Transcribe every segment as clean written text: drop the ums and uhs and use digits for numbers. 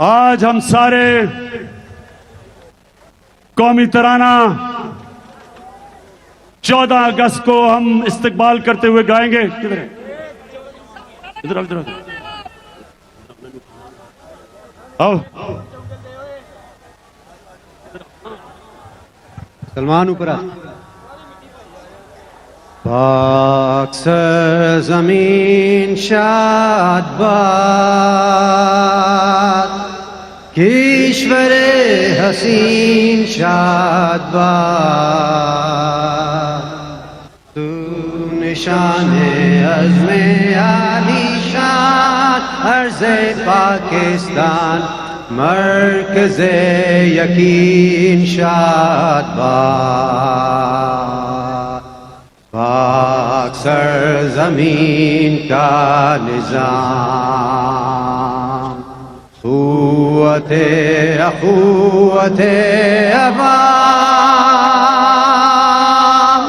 آج ہم سارے قومی ترانہ 14 اگست کو ہم استقبال کرتے ہوئے گائیں گے. کدھر ہے؟ ادھر آؤ. سلمان اوپر آ. پاک سرزمین شاد باد، کشور حسین شاد باد. تو نشان عزم عالی شان، عرض پاکستان مرکز یقین شاد باد. پاک سرزمین کا نظام، قوت اخوت عوام،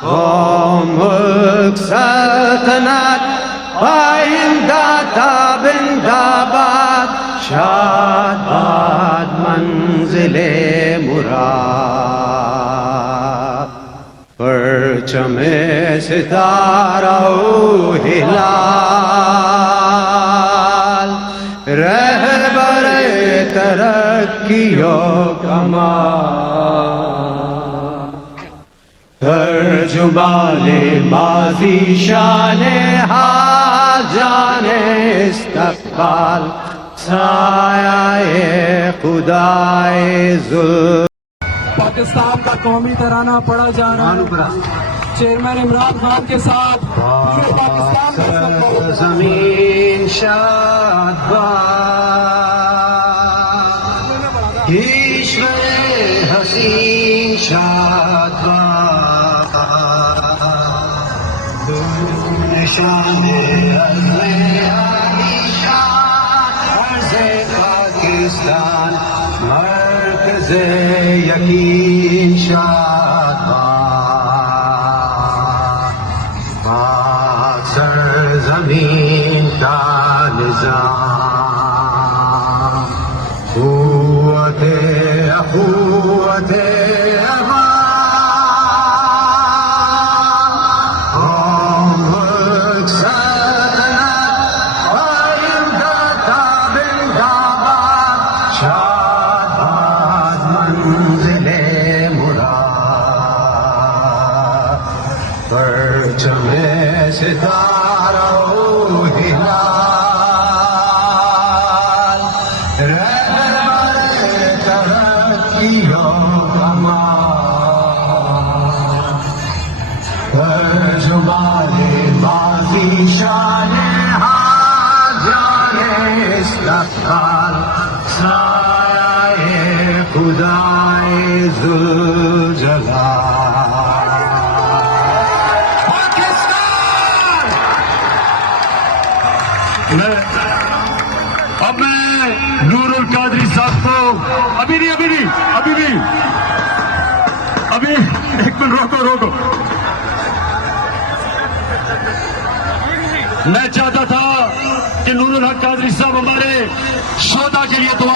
قوم ملک سلطنت آئندہ تابند آباد، شاد باد منزل مراد. پرچم ستارہ و ہلال، رہبر ترقی و کمال، ترجمان ماضی شان حال جان استقبال، سایہ خدائے ذل. پاکستان کا قومی ترانہ پڑھا جا رہا ہے چیئرمین عمران خان کے ساتھ. زمین شاد باد، کشور حسین شاد باد. نشان عزم عالی شان، عرض پاکستان مرکز یقین شاد باد. پاک سرزمین کا نظام، قوت اخوت عوام، قوم ملک سلطنت آئندہ تابند آباد، شاد باد منزل مراد. پرچم ستارہ و ہلال، رہبر ترقی و کمال، ترجمان ماضی شان حال جان استقبال، سایہ خدائے ذوالجلال. اب میں نور القادری صاحب کو ابھی ایک منٹ روکو. میں چاہتا تھا کہ نور الحق قادری صاحب ہمارے شہداء کے لیے دعا